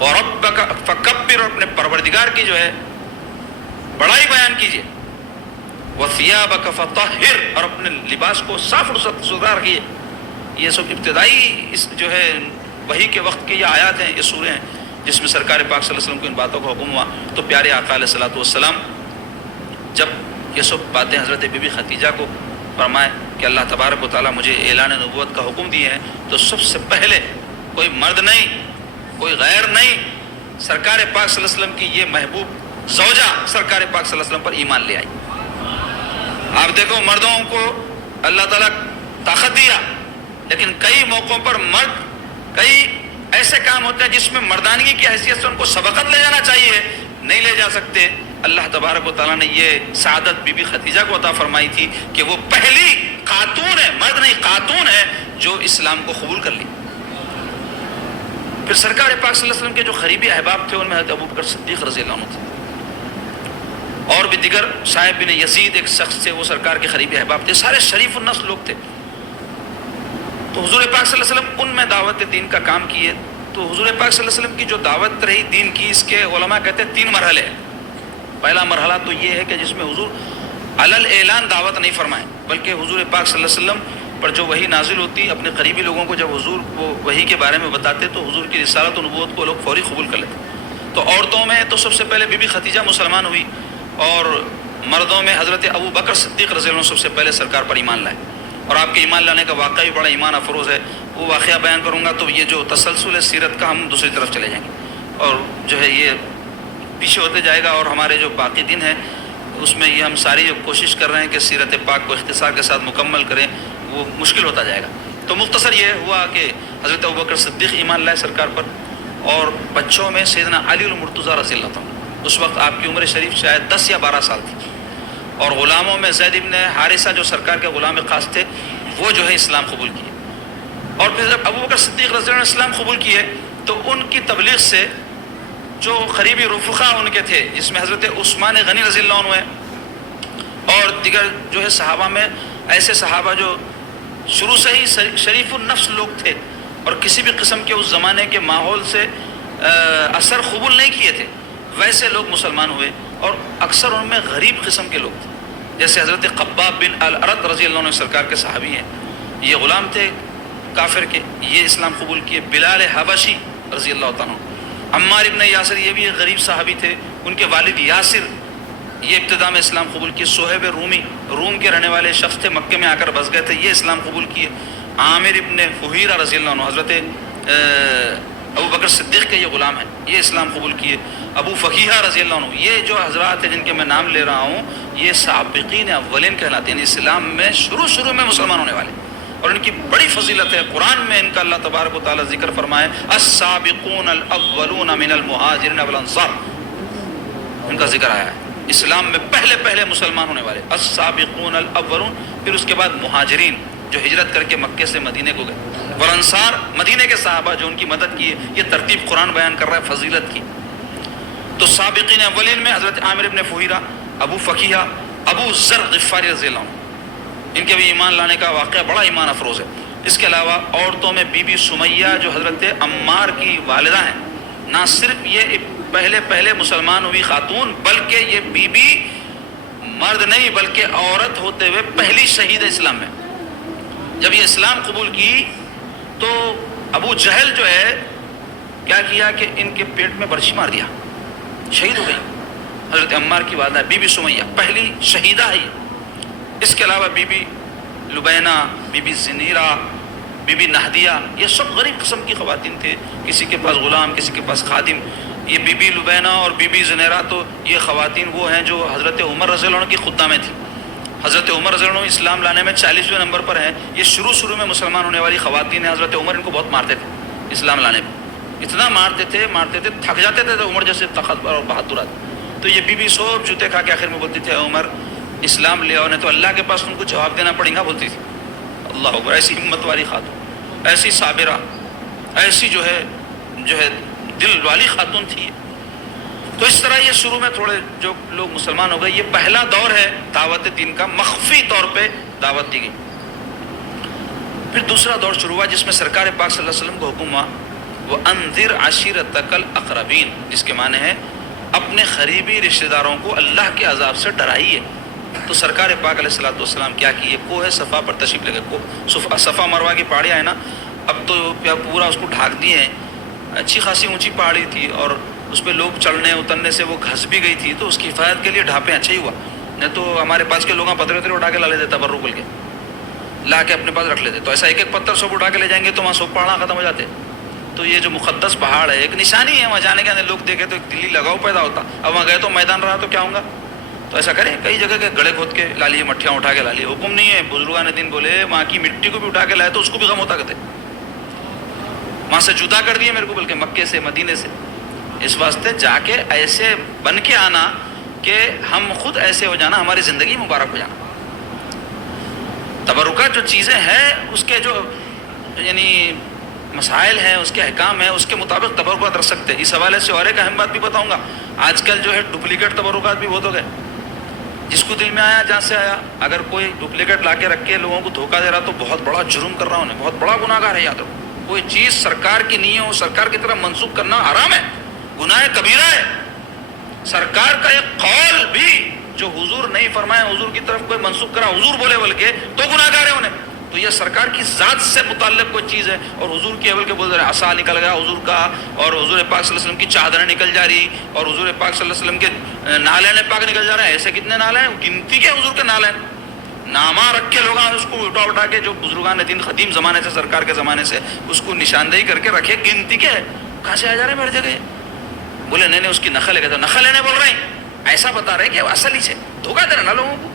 اور ربک فکبر، اور اپنے پروردگار کی جو ہے بڑائی بیان کیجیے، وثیابک فطہر، اور اپنے لباس کو صاف ستھرا رکھیے۔ یہ سب ابتدائی اس جو ہے وحی کے وقت کی یہ آیات ہیں، یہ سوریں ہیں جس میں سرکار پاک صلی اللہ علیہ وسلم کو ان باتوں کا حکم ہوا۔ تو پیارے آقا علیہ الصلوۃ والسلام جب یہ سب باتیں حضرت بی بی خدیجہ کو فرمائے کہ اللہ تبارک و تعالیٰ مجھے اعلان نبوت کا حکم دیے ہیں، تو سب سے پہلے کوئی مرد نہیں، کوئی غیر نہیں، سرکار پاک صلی اللہ علیہ وسلم کی یہ محبوب زوجہ سرکار پاک صلی اللہ علیہ وسلم پر ایمان لے آئی۔ آپ دیکھو مردوں کو اللہ تعالیٰ طاقت دیا، لیکن کئی موقعوں پر مرد کئی ایسے کام ہوتے ہیں جس میں مردانگی کی حیثیت سے ان کو سبقت لے جانا چاہیے، نہیں لے جا سکتے۔ اللہ تبارک و تعالیٰ نے یہ سعادت بی بی خدیجہ کو عطا فرمائی تھی کہ وہ پہلی خاتون ہے، مرد نہیں خاتون ہے، جو اسلام کو قبول کر لی۔ پھر سرکار پاک صلی اللہ علیہ وسلم کے جو قریبی احباب تھے ان میں حضرت ابوبکر صدیق رضی اللہ عنہ تھے، اور بھی دیگر صاحب بن یزید ایک شخص تھے، وہ سرکار کے قریبی احباب تھے، سارے شریف النفس لوگ تھے۔ تو حضور پاک صلی اللہ علیہ وسلم ان میں دعوت دین کا کام کیے۔ تو حضور پاک صلی اللہ علیہ وسلم کی جو دعوت رہی دین کی، اس کے علماء کہتے ہیں 3 مرحلے ہیں۔ پہلا مرحلہ تو یہ ہے کہ جس میں حضور علل اعلان دعوت نہیں فرمائے، بلکہ حضور پاک صلی اللہ علیہ وسلم پر جو وحی نازل ہوتی، اپنے قریبی لوگوں کو جب حضور کو وحی کے بارے میں بتاتے تو حضور کی رسالت و نبوت کو لوگ فوری قبول کر لیتے۔ تو عورتوں میں تو سب سے پہلے بی بی خدیجہ مسلمان ہوئی، اور مردوں میں حضرت ابو بکر صدیق رضی اللہ عنہ سب سے پہلے سرکار پر ایمان لائے۔ اور آپ کے ایمان لانے کا واقعہ بھی بڑا ایمان افروز ہے، وہ واقعہ بیان کروں گا تو یہ جو تسلسل سیرت کا ہم دوسری طرف چلے جائیں گے، اور جو ہے یہ پیچھے ہوتے جائے گا، اور ہمارے جو باقی دن ہیں اس میں یہ ہم ساری جو کوشش کر رہے ہیں کہ سیرت پاک کو اختصار کے ساتھ مکمل کریں، وہ مشکل ہوتا جائے گا۔ تو مختصر یہ ہوا کہ حضرت ابوبکر صدیق ایمان لائے سرکار پر، اور بچوں میں سیدنا علی المرتضیٰ رضی اللہ عنہ، اس وقت آپ کی عمر شریف شاید 10 یا 12 سال تھی، اور غلاموں میں زید ابن حارثہ جو سرکار کے غلام خاص تھے، وہ جو ہے اسلام قبول کیے۔ اور پھر جب ابوبکر صدیق رضی اللہ عنہ اسلام قبول کیے تو ان کی تبلیغ سے جو قریبی رفقا ان کے تھے، جس میں حضرت عثمان غنی رضی اللہ عنہ ہے، اور دیگر جو ہے صحابہ میں ایسے صحابہ جو شروع سے ہی شریف النفس لوگ تھے اور کسی بھی قسم کے اس زمانے کے ماحول سے اثر قبول نہیں کیے تھے، ویسے لوگ مسلمان ہوئے، اور اکثر ان میں غریب قسم کے لوگ تھے، جیسے حضرت قباب بن الارت رضی اللہ عنہ سرکار کے صحابی ہیں، یہ غلام تھے کافر کے، یہ اسلام قبول کیے۔ بلال حبشی رضی اللہ تعالیٰ عنہ، عمار ابن یاسر یہ بھی ایک غریب صحابی تھے، ان کے والد یاسر یہ ابتدا میں اسلام قبول کیے۔ صہیب رومی روم کے رہنے والے شخص تھے، مکے میں آ کر بس گئے تھے، یہ اسلام قبول کیے۔ عامر ابن فہیرہ رضی اللہ عنہ حضرت ابو بکر صدیق کے یہ غلام ہیں، یہ اسلام قبول کیے۔ ابو فقیہ رضی اللہ عنہ، یہ جو حضرات ہیں جن کے میں نام لے رہا ہوں، یہ سابقین اولین کہلاتے ہیں، اسلام میں شروع میں مسلمان ہونے والے، اور ان کی بڑی فضیلت ہے۔ قرآن میں ان کا اللہ تبارک و تعالیٰ ذکر فرمائے، السابقون الاولون من المہاجرین والانصار، ان کا ذکر آیا ہے، اسلام میں پہلے مسلمان ہونے والے، السابقون الاولون، پھر اس کے بعد مہاجرین جو ہجرت کر کے مکے سے مدینے کو گئے، والانصار مدینے کے صحابہ جو ان کی مدد کیے، یہ ترتیب قرآن بیان کر رہا ہے فضیلت کی۔ تو سابقین اولین میں حضرت عامر ابن فہیرہ، ابو فقیہ، ابو ذر غفاری رضی اللہ عنہ، ان کے بھی ایمان لانے کا واقعہ بڑا ایمان افروز ہے۔ اس کے علاوہ عورتوں میں بی بی سمیہ جو حضرت عمار کی والدہ ہیں، نہ صرف یہ پہلے مسلمان ہوئی خاتون، بلکہ یہ بی بی مرد نہیں بلکہ عورت ہوتے ہوئے پہلی شہید ہے اسلام میں۔ جب یہ اسلام قبول کی تو ابو جہل جو ہے کیا کیا کہ ان کے پیٹ میں برچھی مار دیا، شہید ہو گئی۔ حضرت عمار کی والدہ بی بی سمیہ پہلی شہیدہ ہے۔ اس کے علاوہ بی بی لبینہ، بی بی زنیرہ، بی بی نہدیہ، یہ سب غریب قسم کی خواتین تھے، کسی کے پاس غلام، کسی کے پاس خادم۔ یہ بی بی لبینہ اور بی بی زنیرہ تو یہ خواتین وہ ہیں جو حضرت عمر رضی اللہ عنہ کی خدامیں تھیں۔ حضرت عمر رضی اللہ عنہ اسلام لانے میں 40ویں نمبر پر ہیں، یہ شروع میں مسلمان ہونے والی خواتین ہیں۔ حضرت عمر ان کو بہت مارتے تھے اسلام لانے میں، اتنا مارتے تھے تھک جاتے تھے، تو عمر جیسے طاقتور اور بہادر آتے تو یہ بی بی سب جوتے کھا کے آخر میں بولتی تھے، عمر اسلام لے آؤ نہیں تو اللہ کے پاس تم کو جواب دینا پڑے گا، بولتی تھی۔ اللہ اکبر، ایسی ہمت والی خاتون، ایسی صابرہ، ایسی جو ہے دل والی خاتون تھی۔ تو اس طرح یہ شروع میں تھوڑے جو لوگ مسلمان ہو گئے، یہ پہلا دور ہے دعوت دین کا، مخفی طور پہ دعوت دی گئی۔ پھر دوسرا دور شروع ہوا جس میں سرکار پاک صلی اللہ علیہ وسلم کو حکم ہوا، وَأَنذِرْ عَشِيرَتَكَ الْأَقْرَبِينَ، جس کے معنی ہے اپنے قریبی رشتہ داروں کو اللہ کے عذاب سے ڈرائیے۔ تو سرکار پاک علیہ الصلوۃ والسلام کیا کیے، کوہ صفا پر تشریف لے گئے۔ صفا مروہ کی پہاڑیاں ہیں نا، اب تو پورا اس کو ڈھانک دیے ہیں، اچھی خاصی اونچی پہاڑی تھی اور اس پہ لوگ چڑھنے اترنے سے وہ گھس بھی گئی تھی، تو اس کی حفاظت کے لیے ڈھانپیں، اچھا ہی ہوا، نہیں تو ہمارے پاس کے لوگ پتھر وتھر اٹھا کے لا لیتے، تبرک بول کے لا کے اپنے پاس رکھ لیتے، تو ایسا ایک ایک پتھر سب اٹھا کے لے جائیں گے تو وہاں سب پہاڑاں ختم ہو جاتے۔ تو یہ جو مقدس پہاڑ ہے ایک نشانی ہے، وہاں جانے کے اندر لوگ دیکھے تو ایک دلی لگاؤ پیدا ہوتا، اب وہاں گئے تو میدان رہا تو کیا ہوں گا، تو ایسا کریں کئی جگہ کے گڑے کھود کے لا لیے، مٹھیاں اٹھا کے لا لیے، حکم نہیں ہے، بزرگان دین بولے وہاں کی مٹی کو بھی اٹھا کے لائے تو اس کو بھی غم ہوتا کہتے، وہاں سے جدا کر دیے میرے کو بلکہ مکے سے مدینے سے، اس واسطے جا کے ایسے بن کے آنا کہ ہم خود ایسے ہو جانا، ہماری زندگی مبارک ہو جانا۔ تبرکات جو چیزیں ہیں اس کے جو یعنی مسائل ہیں، اس کے احکام ہیں، اس کے مطابق تبرکات رکھ سکتے ہیں۔ اس حوالے سے اور ایک اہم بات بھی بتاؤں گا، آج کل جو ہے ڈپلیکیٹ تبرکات بھی بہت ہو گئے، جس کو دل میں آیا جہاں سے آیا، اگر کوئی ڈپلیکیٹ لا کے رکھ کے لوگوں کو دھوکہ دے رہا تو بہت بڑا جرم کر رہا انہیں، بہت بڑا گناہ گار ہے۔ یاد رکھو کوئی چیز سرکار کی نہیں ہو، سرکار کی طرف منسوخ کرنا حرام ہے، گناہ کبیرہ ہے۔ سرکار کا ایک قول بھی جو حضور نہیں فرمایا، حضور کی طرف کوئی منسوخ کرا، حضور بولے بلکہ تو گناہ گار ہے انہیں، تو یہ سرکار کی ذات سے متعلق کوئی چیز ہے، اور حضور کی اول کے بول رہے عصا نکل گیا حضور کا، اور حضور پاک صلی اللہ علیہ وسلم کی چادریں نکل جا رہی، اور حضور پاک صلی اللہ علیہ وسلم کے نالین پاک نکل جا رہے ہیں، ایسے کتنے نالے ہیں، گنتی کے حضور کے نالے ہیں، نامہ رکھ کے لوگ اس کو اٹھا اٹھا کے جو بزرگان دین قدیم زمانے سے، سرکار کے زمانے سے اس کو نشاندہی کر کے رکھے، گنتی کے ہے، کہاں سے آ جا رہے ہیں میری جگہ، بولے نہیں نہیں اس کی نقل ہے، کہتے نقل ہے نہیں بول رہے ہیں، ایسا بتا رہے ہیں کہ وہ اصل ہی سے دھوکہ دے رہے نا لوگوں کو۔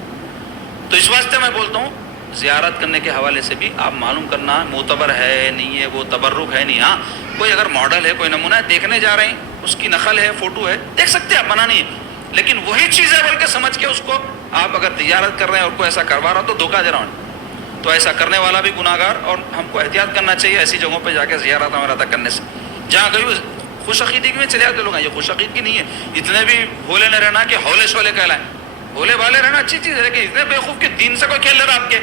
تو اس واسطے میں بولتا ہوں زیارت کرنے کے حوالے سے بھی آپ معلوم کرنا معتبر ہے نہیں ہے، وہ تبرک ہے نہیں، ہاں کوئی اگر ماڈل ہے، کوئی نمونہ ہے، دیکھنے جا رہے ہیں، اس کی نقل ہے، فوٹو ہے، دیکھ سکتے ہیں آپ، منع نہیں ہے، لیکن وہی چیز ہے بول کے سمجھ کے اس کو آپ اگر زیارت کر رہے ہیں اور کوئی ایسا کروا رہا تو دھوکہ دے رہا ہوں، تو ایسا کرنے والا بھی گناہ گار، اور ہم کو احتیاط کرنا چاہیے ایسی جگہوں پہ جا کے زیارت ادا کرنے سے، جہاں گئی خوش عقیدگی میں چلے آتے لوگ ہیں، یہ خوش عقیدگی نہیں ہے، اتنے بھی بھولے نہ رہنا کہ ہولے شولے کہلائیں، بھولے والے رہنا اچھی چیز ہے، لیکن اتنے بیوقوف کہ دین سے کوئی کھیل لے رہا آپ کے،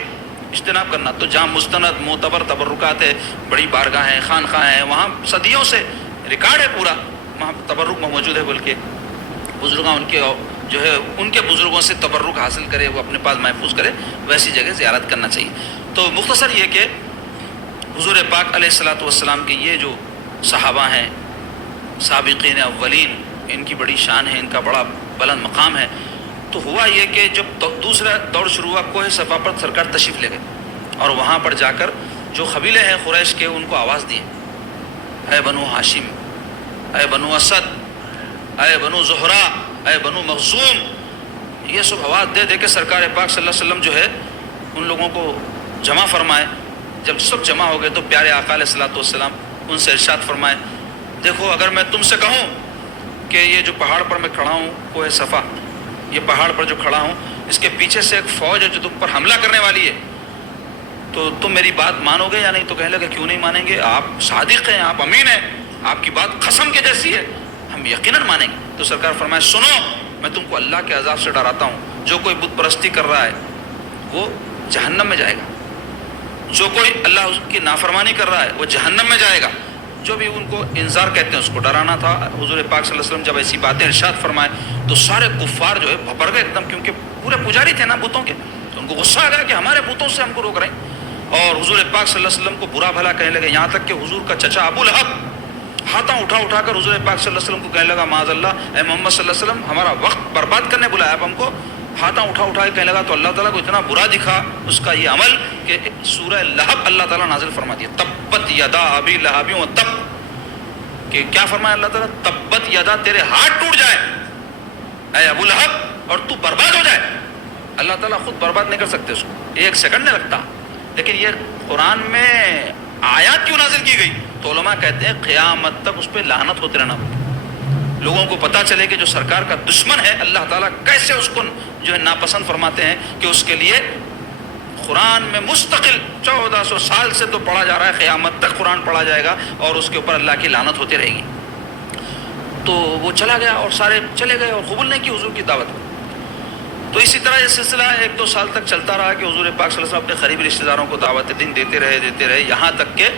اجتناب کرنا۔ تو جہاں مستند معتبر تبرکات ہے، بڑی بارگاہیں، خانقاہ ہیں، وہاں صدیوں سے ریکارڈ ہے پورا، وہاں تبرک موجود ہے، بلکہ بزرگاں ان کے جو ہے ان کے بزرگوں سے تبرک حاصل کرے، وہ اپنے پاس محفوظ کرے، ویسی جگہ زیارت کرنا چاہیے۔ تو مختصر یہ کہ حضور پاک علیہ الصلوۃ والسلام کے یہ جو صحابہ ہیں، سابقین اولین، ان کی بڑی شان ہے، ان کا بڑا بلند مقام ہے۔ تو ہوا یہ کہ جب دوسرا دور شروع ہوا، کوہ صفا پر سرکار تشریف لے گئے، اور وہاں پر جا کر جو قبیلے ہیں قریش کے ان کو آواز دیے، اے بنو ہاشم، اے بنو اسد، اے بنو زہرا، اے بنو مخزوم، یہ سب آواز دے دے کے سرکار پاک صلی اللہ علیہ وسلم جو ہے ان لوگوں کو جمع فرمائے۔ جب سب جمع ہو گئے تو پیارے آقا علیہ الصلوۃ والسلام ان سے ارشاد فرمائے، دیکھو اگر میں تم سے کہوں کہ یہ جو پہاڑ پر میں کھڑا ہوں، کوہ صفا، یہ پہاڑ پر جو کھڑا ہوں، اس کے پیچھے سے ایک فوج ہے جو تم پر حملہ کرنے والی ہے، تو تم میری بات مانو گے یا نہیں؟ تو کہنے لگے کیوں نہیں مانیں گے، آپ صادق ہیں، آپ امین ہیں، آپ کی بات قسم کے جیسی ہے، ہم یقیناً مانیں گے۔ تو سرکار فرمائے سنو، میں تم کو اللہ کے عذاب سے ڈراتا ہوں، جو کوئی بت پرستی کر رہا ہے وہ جہنم میں جائے گا، جو کوئی اللہ کی نافرمانی کر رہا ہے وہ جہنم میں جائے گا۔ جو بھی ان کو انذار کہتے ہیں، اس کو ڈرانا تھا۔ حضور پاک صلی اللہ علیہ وسلم جب ایسی باتیں ارشاد فرمائے تو سارے کفار جو ہے بھپڑ گئے ایک دم، کیونکہ پورے پجاری تھے نا بتوں کے، تو ان کو غصہ آ گیا کہ ہمارے بتوں سے ہم کو روک رہے ہیں، اور حضور پاک صلی اللہ علیہ وسلم کو برا بھلا کہنے لگے، یہاں تک کہ حضور کا چچا ابو لہب ہاتھوں اٹھا کر حضور پاک صلی اللہ علیہ وسلم کو کہنے لگا معاذ اللہ، اے محمد صلی اللہ علیہ وسلم ہمارا وقت برباد کرنے بلایا آپ ہم کو، ہاتھوں اٹھا کے کہنے لگا، تو اللہ تعالیٰ کو اتنا برا دکھا اس کا یہ عمل کہ سورہ لہب اللہ تعالیٰ نازل فرما دیا، تبت یدا ابی لہب و تب، کہ کیا فرمایا اللہ تعالیٰ، تبت یدا، تیرے ہاتھ ٹوٹ جائے اے ابو لہب اور تو برباد ہو جائے۔ اللہ تعالیٰ خود برباد نہیں کر سکتے اس کو، ایک سیکنڈ نہیں لگتا، لیکن یہ قرآن میں آیات کیوں نازل کی گئی؟ تو علماء کہتے ہیں قیامت تک اس پہ لعنت ہوتے رہنا، لوگوں کو پتہ چلے کہ جو سرکار کا دشمن ہے اللہ تعالیٰ کیسے اس کو جو ہے ناپسند فرماتے ہیں، کہ اس کے لیے قرآن میں مستقل 1400 سال سے تو پڑھا جا رہا ہے، قیامت تک قرآن پڑھا جائے گا اور اس کے اوپر اللہ کی لعنت ہوتی رہے گی۔ تو وہ چلا گیا اور سارے چلے گئے اور قبول نہیں کی حضور کی دعوت۔ تو اسی طرح یہ سلسلہ 1-2 سال تک چلتا رہا کہ حضور پاک صلی اللہ علیہ وسلم اپنے قریبی رشتہ داروں کو دعوت دین دیتے رہے، یہاں تک کہ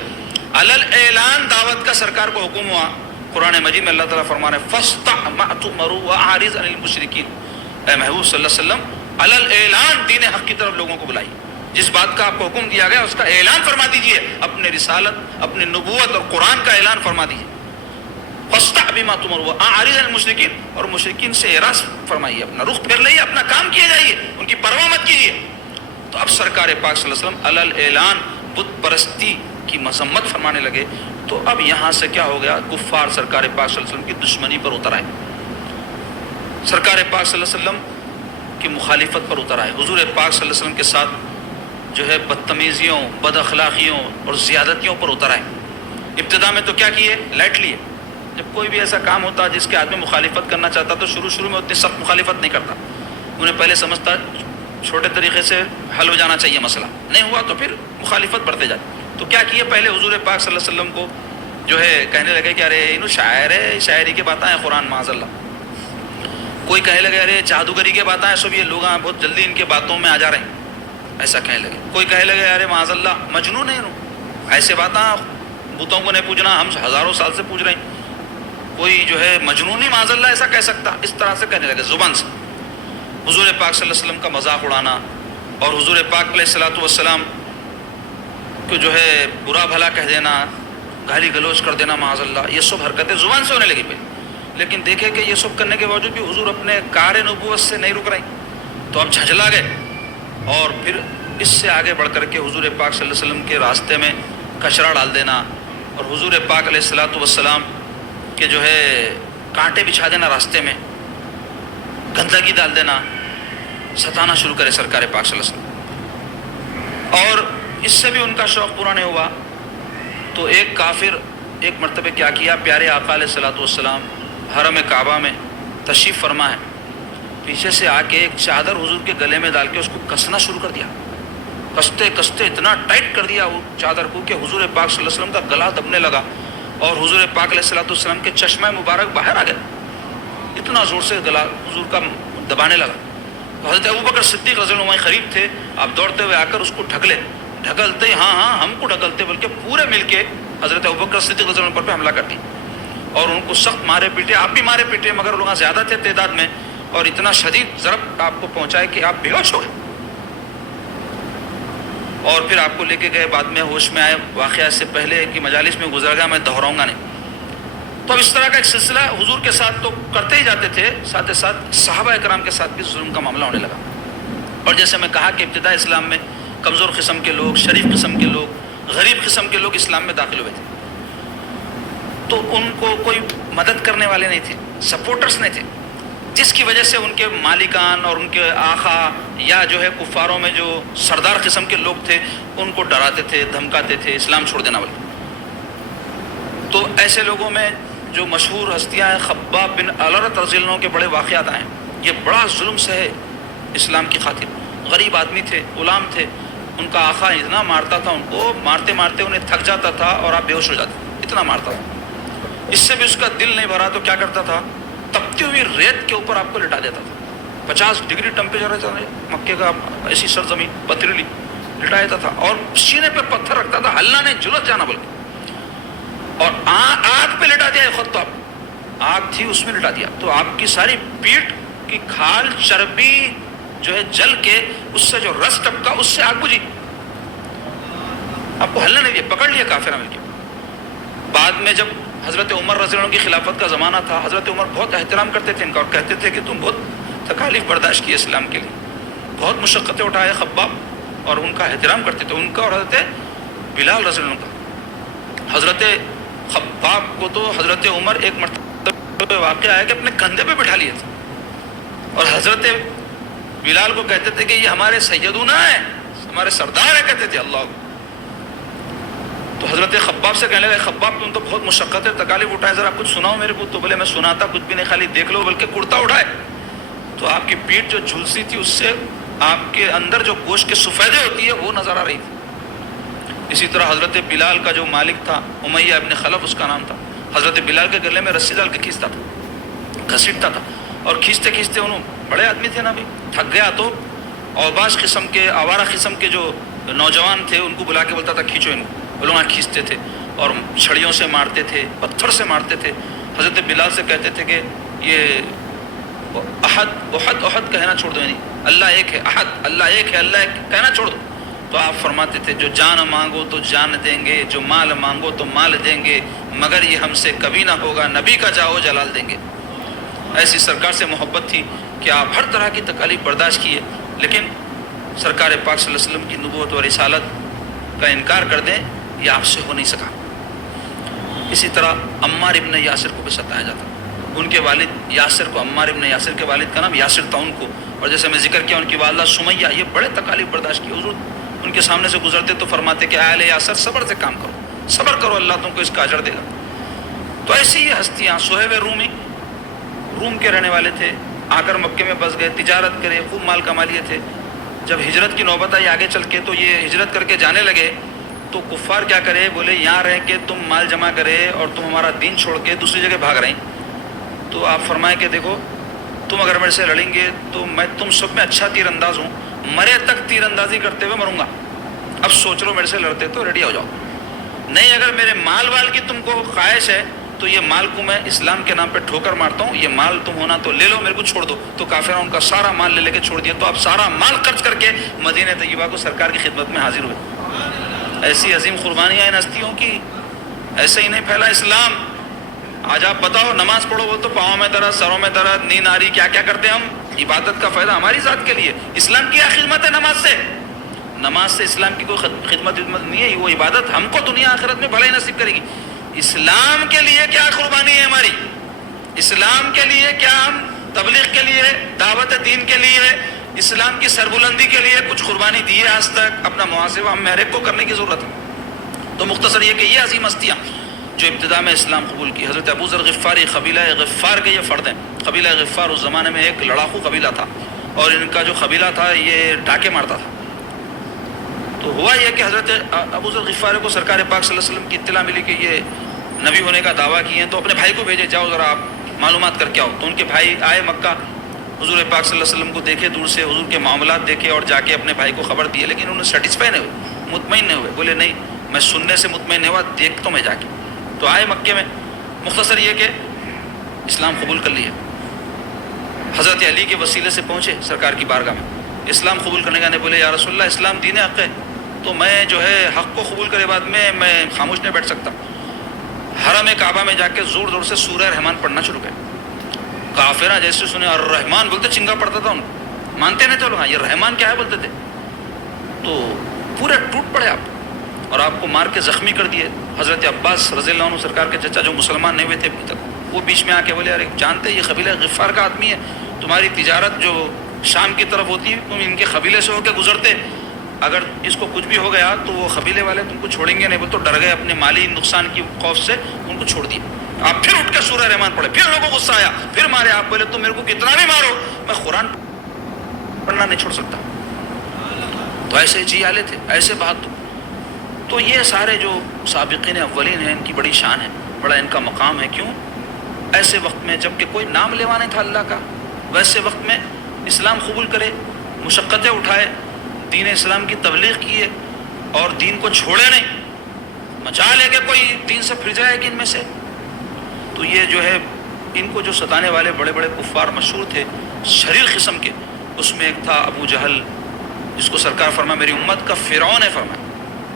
علل اعلان دعوت کا سرکار کو حکم ہوا. قرآن مجید میں اللہ تعالیٰ فرما رہے فاصدع ما تؤمر واعرض عن المشرکین. اے محبوب صلی اللہ علیہ وسلم علل اعلان دین حق کی طرف لوگوں کو بلائیے. جس بات کا آپ کو حکم دیا گیا اس کا اعلان فرما دیجئے, اپنے رسالت, اپنی نبوت اور قرآن کا اعلان فرما دیجئے. فاصدع بما تؤمر واعرض عن المشرکین, اور مشرکین سے اعراض فرمائیے, اپنا رخ پھیر لئیے, اپنا کام کیے جائیے, ان کی پرواہ مت کیجیے. تو اب سرکار پاک صلی اللہ علیہ وسلم علل اعلان بت پرستی کی مذمت فرمانے لگے. تو اب یہاں سے کیا ہو گیا, کفار سرکار پاک صلی اللہ علیہ وسلم کی دشمنی پر اتر آئے, سرکار پاک صلی اللہ علیہ وسلم کی مخالفت پر اتر آئے, حضور پاک صلی اللہ علیہ وسلم کے ساتھ جو ہے بدتمیزیوں, بد اخلاقیوں اور زیادتیوں پر اتر آئے. ابتدا میں تو کیا کیے, لائٹ لیے. جب کوئی بھی ایسا کام ہوتا جس کے آدمی مخالفت کرنا چاہتا تو شروع میں اتنی سخت مخالفت نہیں کرتا, انہیں پہلے سمجھتا چھوٹے طریقے سے حل ہو جانا چاہیے مسئلہ, نہیں ہوا تو پھر مخالفت بڑھتے جاتی. تو کیا کیے, پہلے حضور پاک صلی اللہ علیہ وسلم کو جو ہے کہنے لگے کہ ارے انہوں شاعر ہے, شاعری کے باتیں ہیں قرآن معاذ اللہ. کوئی کہنے لگے ارے جادوگری کے باتیں ہیں, سب یہ لوگ بہت جلدی ان کے باتوں میں آ جا رہے ہیں, ایسا کہنے لگے. کوئی کہنے لگے ارے معاذ اللہ مجنون ہے, ایسے باتیں بتوں کو نہیں پوجنا, ہم ہزاروں سال سے پوج رہے ہیں, کوئی جو ہے مجنون ہی معاذ اللہ ایسا کہہ سکتا. اس طرح سے کہنے لگے زبان سے, حضور پاک صلی اللہ علیہ وسلم کا مذاق اڑانا اور حضور پاک علیہ الصلوۃ والسلام کو جو ہے برا بھلا کہہ دینا, گالی گلوچ کر دینا معاذ اللہ, یہ سب حرکتیں زبان سے ہونے لگی پہلے. لیکن دیکھے کہ یہ سب کرنے کے باوجود بھی حضور اپنے کار نبوت سے نہیں رک رہی, تو اب جھنجھلا گئے. اور پھر اس سے آگے بڑھ کر کے حضور پاک صلی اللہ علیہ وسلم کے راستے میں کچرا ڈال دینا اور حضور پاک علیہ الصلوۃ والسلام کے جو ہے کانٹے بچھا دینا راستے میں, گندگی ڈال دینا, ستانا شروع کرے سرکار پاک صلی اللہ علیہ وسلم. اور اس سے بھی ان کا شوق پورا نہیں ہوا تو ایک کافر ایک مرتبہ کیا کیا, پیارے آقا علیہ الصلوۃ والسلام حرم کعبہ میں تشریف فرما ہے, پیچھے سے آ کے ایک چادر حضور کے گلے میں ڈال کے اس کو کسنا شروع کر دیا. کستے کستے اتنا ٹائٹ کر دیا وہ چادر کو کہ حضور پاک صلی اللہ علیہ وسلم کا گلا دبنے لگا اور حضور پاک علیہ الصلوۃ والسلام کے چشمہ مبارک باہر آ گئے. اتنا زور سے گلا حضور کا دبانے لگا. تو حضرت ابوبکر صدیق رضی اللہ عنہ قریب تھے, آپ دوڑتے ہوئے آ کر اس کو ڈھکلے, ڈھکلتے ہاں ہم کو ڈھکلتے بلکہ پورے مل کے حضرت ابوبکر صدیق رضی اللہ عنہ پر حملہ کر دی اور ان کو سخت مارے پیٹے. آپ بھی مارے پیٹے, مگر لوگ زیادہ تھے تعداد میں, اور اتنا شدید ضرب آپ کو پہنچائے کہ آپ بے ہوش ہو گئے. اور پھر آپ کو لے کے گئے, بعد میں ہوش میں آئے. واقعہ اس سے پہلے کی مجالس میں گزر گیا, میں دہراؤں گا نہیں. تو اب اس طرح کا ایک سلسلہ حضور کے ساتھ تو کرتے ہی جاتے تھے, ساتھ ہی ساتھ صحابہ اکرام کے ساتھ بھی ظلم کا معاملہ ہونے لگا. اور جیسے میں کہا کہ ابتدا اسلام میں کمزور قسم کے لوگ, شریف قسم کے لوگ, غریب قسم کے لوگ اسلام میں داخل ہوئے تھے, تو ان کو کوئی مدد کرنے والے نہیں تھے, سپورٹرز نہیں تھے, جس کی وجہ سے ان کے مالکان اور ان کے آقا یا جو ہے کفاروں میں جو سردار قسم کے لوگ تھے ان کو ڈراتے تھے, دھمکاتے تھے اسلام چھوڑ دینا والے. تو ایسے لوگوں میں جو مشہور ہستیاں ہیں, خباب بن الارت رضی اللہ عنہ کے بڑے واقعات آئے. یہ بڑا ظلم سے ہے اسلام کی خاطر, غریب آدمی تھے, غلام تھے, ان کا آقا اتنا مارتا تھا, ان کو مارتے مارتے انہیں تھک جاتا تھا اور آپ بے ہوش ہو جاتے, اتنا مارتا تھا. اس سے بھی اس کا دل نہیں بھرا تو کیا کرتا تھا, تپتی ہوئی ریت کے اوپر آپ کو لٹا دیتا تھا. 50 ڈگری ٹمپریچر رہتا تھا مکے کا, ایسی سرزمین پتھریلی, لٹا دیتا تھا اور سینے پہ پتھر رکھتا تھا, ہلنا نہیں, جلس جانا بلکہ, اور آگ پہ لٹا دیا. خود تو آپ آگ تھی اس میں لٹا دیا, تو آپ کی ساری پیٹ کی کھال چربی جو ہے جل کے اس سے جو رس ٹپکا اس سے آگ بجھی, آپ کو ہلنا نہیں دیا, پکڑ لیا کافرہ مل کے. بعد میں جب حضرت عمر رضی اللہ عنہ کی خلافت کا زمانہ تھا, حضرت عمر بہت احترام کرتے تھے ان کا اور کہتے تھے کہ تم بہت تکالیف برداشت کی اسلام کے لیے, بہت مشقتیں اٹھائے خباب, اور ان کا احترام کرتے تھے, ان کا اور حضرت بلال رضی اللہ عنہ کا. حضرت خباب کو تو حضرت عمر ایک مرتبہ واقعہ ہے کہ اپنے کندھے پہ بٹھا لیے تھے, اور حضرت بلال کو کہتے تھے کہ یہ ہمارے سیدونا ہیں, ہمارے سردار ہیں, کہتے تھے اللہ. تو حضرت خباب سے کہنے لگے, خباب تم تو بہت مشقت ہے, تکالیف اٹھائے, ذرا کچھ سناؤ میرے کو. تو بولے میں سناتا کچھ بھی نہیں, خالی دیکھ لو, بلکہ کرتا اٹھائے. تو آپ کی پیٹھ جو جھلسی تھی اس سے آپ کے اندر جو گوشت کے سفیدے ہوتی ہے وہ نظر آ رہی تھی. اسی طرح حضرت بلال کا جو مالک تھا, امیہ ابن خلف اس کا نام تھا, حضرت بلال کے گلے میں رسی ڈال کے کھینچتا تھا, گھسیٹتا تھا, اور کھینچتے کھینچتے انہوں, بڑے آدمی تھے نا, بھی تھک گیا تو اوباش قسم کے, آوارہ قسم کے جو نوجوان تھے ان کو بلا کے بولتا تھا کھینچو ان کو, وہ لوگ کھینچتے تھے, اور چھڑیوں سے مارتے تھے، پتھر سے مارتے تھے. حضرت بلال سے کہتے تھے کہ یہ احد کہنا چھوڑ دو، یعنی اللہ ایک ہے، احد اللہ ایک ہے، اللہ ایک کہنا چھوڑ دو. تو آپ فرماتے تھے جو جان مانگو تو جان دیں گے، جو مال مانگو تو مال دیں گے، مگر یہ ہم سے کبھی نہ ہوگا، نبی کا جاؤ جلال دیں گے. ایسی سرکار سے محبت تھی کہ آپ ہر طرح کی تکالیف برداشت کیے، لیکن سرکار پاک صلی اللہ علیہ وسلم کی نبوت اور رسالت کا انکار کر دیں یہ آپ سے ہو نہیں سکا. اسی طرح عمار ابن یاسر کو بھی ستایا جاتا. ان کے والد یاسر کو، عمار ابن یاسر کے والد کا نام یاسر تھا ان کو، اور جیسے میں ذکر کیا ان کی والدہ سمیہ، یہ بڑے تکالیف برداشت کی. حضور ان کے سامنے سے گزرتے تو فرماتے کہ اہل یاسر صبر سے کام کرو، صبر کرو، اللہ تم کو اس کا اجر دے گا. تو ایسی یہ ہستیاں. صہیب رومی روم کے رہنے والے تھے، آ کر مکے میں بس گئے، تجارت کرے، خوب مال کما لیے تھے. جب ہجرت کی نوبت آئی آگے چل کے تو یہ ہجرت کر کے جانے لگے تو کفار کیا کرے، بولے یہاں رہ کے تم مال جمع کرے اور تم ہمارا دین چھوڑ کے دوسری جگہ بھاگ رہے ہیں. تو آپ فرمائیں کہ دیکھو تم اگر میرے سے لڑیں گے تو میں تم سب میں اچھا تیر انداز ہوں، مرے تک تیر اندازی کرتے ہوئے مروں گا. اب سوچ لو میرے سے لڑتے تو ریڈی ہو جاؤ. نہیں اگر میرے مال وال کی تم کو خواہش ہے تو یہ مال کو میں اسلام کے نام پہ ٹھوکر مارتا ہوں، یہ مال تم ہونا تو لے لو، میرے کو چھوڑ دو. تو کافروں ان کا سارا مال لے کے چھوڑ دیا. تو آپ سارا مال خرچ کر کے مدینہ طیبہ کو سرکار کی خدمت میں حاضر ہوئے. ایسی عظیم قربانیاں ان ہستیوں کی. ایسے ہی نہیں پھیلا اسلام. آج آپ بتاؤ نماز پڑھو وہ تو پاؤں میں درد، سروں میں درد، نیند آ رہی، کیا کیا کرتے ہم. عبادت کا فائدہ ہماری ذات کے لیے. اسلام کی کیا خدمت ہے نماز سے؟ نماز سے اسلام کی کوئی خدمت نہیں ہے. وہ عبادت ہم کو دنیا آخرت میں بھلائی نصیب کرے گی. اسلام کے لیے کیا قربانی ہے ہماری؟ اسلام کے لیے کیا ہم تبلیغ کے لیے، دعوت دین کے لیے، اسلام کی سربلندی کے لیے کچھ قربانی دی ہے آج تک؟ اپنا محاسبہ ہم ہر ایک کو کرنے کی ضرورت ہے. تو مختصر یہ کہ یہ عظیم ہستیاں جو ابتدا میں اسلام قبول کی. حضرت ابو ذر غفاری قبیلہ غفار کے یہ فرد ہیں. قبیلہ غفار اس زمانے میں ایک لڑاکو قبیلہ تھا اور ان کا جو قبیلہ تھا یہ ڈاکے مارتا تھا. تو ہوا یہ کہ حضرت ابو ذر غفاری کو سرکار پاک صلی اللہ علیہ وسلم کی اطلاع ملی کہ یہ نبی ہونے کا دعویٰ کیے ہیں. تو اپنے بھائی کو بھیجے، جاؤ ذرا آپ معلومات کر کے آؤ. تو ان کے بھائی آئے مکہ، حضور پاک صلی اللہ علیہ وسلم کو دیکھے دور سے، حضور کے معاملات دیکھے اور جا کے اپنے بھائی کو خبر دیے. لیکن انہوں نے سیٹسفائی نہیں ہوئے، مطمئن نہیں ہوئے. بولے نہیں میں سننے سے مطمئن نہیں ہوا، دیکھ تو میں جا کے. تو آئے مکے میں. مختصر یہ کہ اسلام قبول کر لیے. حضرت علی کے وسیلے سے پہنچے سرکار کی بارگاہ میں. اسلام قبول کرنے کا نے بولے یا رسول اللہ اسلام دین حق ہے، تو میں جو ہے حق کو قبول کرے بعد میں خاموش نہیں بیٹھ سکتا. حرم کعبہ میں جا کے زور زور سے سورہ رحمان پڑھنا شروع کر. کافرہ جیسے سنے الرحمان بولتے چنگا پڑتا تھا. ان مانتے نہیں تھے لوگ، ہاں یہ رحمان کیا ہے بولتے تھے. تو پورے ٹوٹ پڑے آپ اور آپ کو مار کے زخمی کر دیے. حضرت عباس رضی اللہ عنہ سرکار کے چچا جو مسلمان نہیں ہوئے تھے ابھی تک، وہ بیچ میں آ کے بولے ارے جانتے یہ قبیلہ غفار کا آدمی ہے، تمہاری تجارت جو شام کی طرف ہوتی ہے تم ان کے قبیلے سے ہو کے گزرتے، اگر اس کو کچھ بھی ہو گیا تو وہ قبیلے والے تم کو چھوڑیں گے نہیں. وہ تو ڈر گئے اپنے مالی نقصان کی خوف سے، ان کو چھوڑ دیے. آپ پھر اٹھ کے سورہ رحمان پڑھے، پھر لوگوں کو غصہ آیا، پھر مارے. آپ بولے تم میرے کو کتنا بھی مارو میں قرآن پڑھنا نہیں چھوڑ سکتا. تو ایسے جی آلے تھے، ایسے بات. تو یہ سارے جو سابقین اولین ہیں ان کی بڑی شان ہے، بڑا ان کا مقام ہے. کیوں؟ ایسے وقت میں جب کہ کوئی نام لیوا نہیں تھا اللہ کا، ویسے وقت میں اسلام قبول کرے، مشقتیں اٹھائے، دین اسلام کی تبلیغ کیے اور دین کو چھوڑے نہیں. مجال ہے کہ کوئی دین سے پھر جائے کہ ان میں سے. تو یہ جو ہے ان کو جو ستانے والے بڑے بڑے کفار مشہور تھے شریر قسم کے، اس میں ایک تھا ابو جہل، جس کو سرکار فرمایا میری امت کا فرعون ہے. فرمایا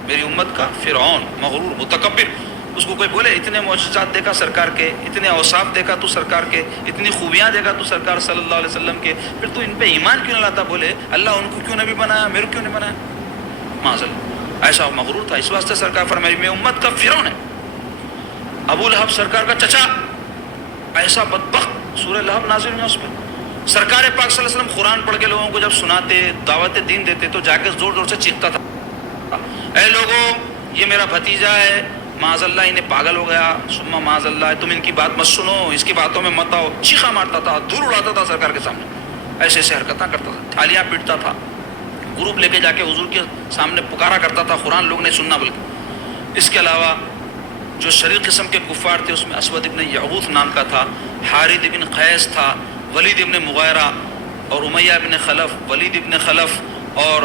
میری امت کا فرعون، مغرور، متکبر. اس کو کوئی بولے اتنے معجزات دیکھا سرکار کے، اتنے اوصاف دیکھا تو سرکار کے، اتنی خوبیاں دیکھا تو سرکار صلی اللہ علیہ وسلم کے، پھر تو ان پہ ایمان کیوں نہ لاتا؟ بولے اللہ ان کو کیوں نبی بنایا، میرے کیوں نہیں بنایا؟ معاذ اللہ. ایسا مغرور تھا. اس واسطے سرکار فرمائی میری امت کا فرعون ہے. ابو لہب سرکار کا چچا ایسا بدبخت، سورہ لہب نازل ہوئی اس پہ. سرکار پاک صلی اللہ علیہ وسلم قرآن پڑھ کے لوگوں کو جب سناتے، دعوت دین دیتے تو جا کے زور زور سے چیختا تھا اے لوگوں یہ میرا بھتیجا ہے، معاذ اللہ انہیں پاگل ہو گیا، سما معاذ اللہ تم ان کی بات مت سنو، اس کی باتوں میں مت آؤ. چیخا مارتا تھا، دھول اڑاتا تھا سرکار کے سامنے، ایسے ایسے حرکتیں کرتا تھا، تھالیاں پیٹتا تھا، گروپ لے کے جا کے حضور کے سامنے پکارا کرتا تھا قرآن لوگ نہیں سننا بول کے. اس کے علاوہ جو شریر قسم کے کفار تھے اس میں اسود ابن یعوف نام کا تھا، حارث ابن قیس تھا، ولید ابن مغیرہ اور امیہ ابن خلف، ولید ابن خلف اور